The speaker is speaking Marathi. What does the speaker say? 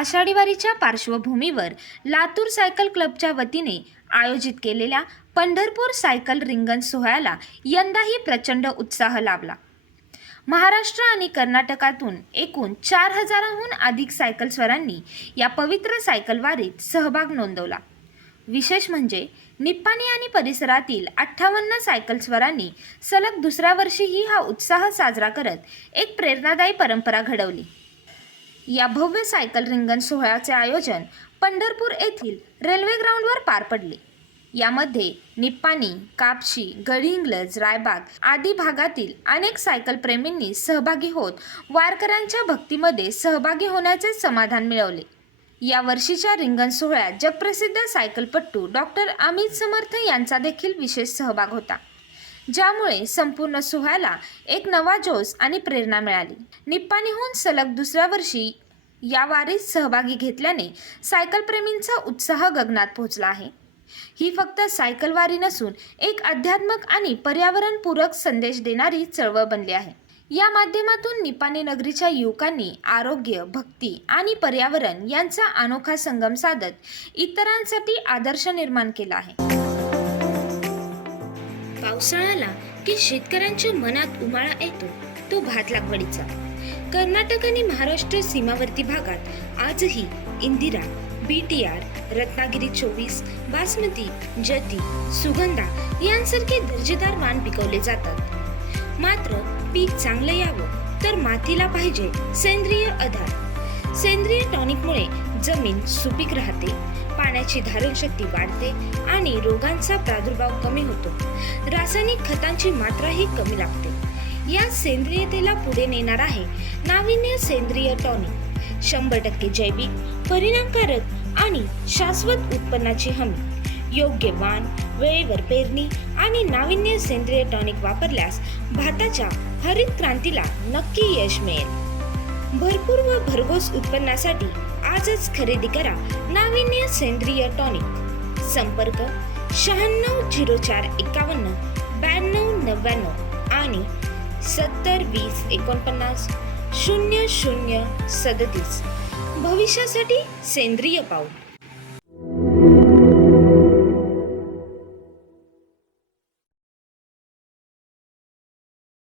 आषाढी वारीच्या पार्श्वभूमीवर लातूर सायकल क्लबच्या वतीने आयोजित केलेल्या पंढरपूर सायकल रिंगण सोहळ्याला यंदाही प्रचंड उत्साह लाभला. महाराष्ट्र आणि कर्नाटकातून एकूण चार हजाराहून अधिक सायकलस्वरांनी या पवित्र सायकल वारीत सहभाग नोंदवला. विशेष म्हणजे निप्पाणी आणि परिसरातील अठ्ठावन्न सायकलस्वरांनी सलग दुसऱ्या वर्षीही हा उत्साह साजरा करत एक प्रेरणादायी परंपरा घडवली. या भव्य सायकल रिंगण सोहळ्याचे आयोजन पंढरपूर येथील रेल्वे ग्राउंडवर पार पडले. यामध्ये निप्पाणी कापशी गडहिंग्लज रायबाग आदी भागातील अनेक सायकल प्रेमींनी सहभागी होत वारकऱ्यांच्या भक्तीमध्ये सहभागी होण्याचे समाधान मिळवले. या वर्षीच्या रिंगण सोहळ्यात जगप्रसिद्ध सायकलपट्टू डॉक्टर अमित समर्थ यांचा देखील विशेष सहभाग होता. ज्यामुळे संपूर्ण सोहळ्याला एक नवा जोश आणि प्रेरणा मिळाली. निप्पाणीहून सलग दुसऱ्या वर्षी या वारीत सहभागी घेतल्याने सायकलप्रेमींचा उत्साह गगनात पोहोचला आहे. ही फक्त सायकल वारी नसून एक अध्यात्मक आणि पर्यावरणपूरक संदेश देणारी चळवळ बनली आहे. या माध्यमातून निपाणी नगरीच्या युवकांनी आरोग्य भक्ती आणि पर्यावरण यांचा अनोखा संगम साधत इतरांसाठी आदर्श निर्माण केला आहे. पावसाळ्याला की शेतकऱ्यांच्या मनात उमाळा येतो तो भात लागवडीचा. कर्नाटक आणि महाराष्ट्र सीमावर्ती भागात आजही Indira B T R Ratnagiri चोवीस बासमती जती सुगंधा यांसारखे दर्जेदार वाण पिकवले जातात. मात्र पीक चांगलं यावं तर मातीला पाहिजे सेंद्रिय आधार. सेंद्रिय टॉनिकमुळे जमीन सुपीक राहते पाण्याची धारणशक्ती वाढते आणि रोगांचा प्रादुर्भाव कमी होतो. रासायनिक खतांची मात्राही कमी लागते. या सेंद्रियतेला पुढे नेणार आहे नाविन्य सेंद्रिय टॉनिक. शंभर टक्के जैविक परिणामकारक आणि शाश्वत उत्पन्नाची हमी. योग्य वाण वेळेवर पेरणी आणि नाविन्य सेंद्रिय टॉनिक वापरल्यास भाताच्या हरित क्रांतीला नक्की यश मिळेल. भरपूर व भरघोस उत्पन्नासाठी आजच खरेदी करा नाविन्य सेंद्रिय टॉनिक. संपर्क शहाण्णव झिरो चार एकावन्न ब्याण्णव नव्याण्णव आणि सत्तर वीस एकोणपन्नास शून्य शून्य सदतीस. भविष्यासाठी सेंद्रिय पाऊल.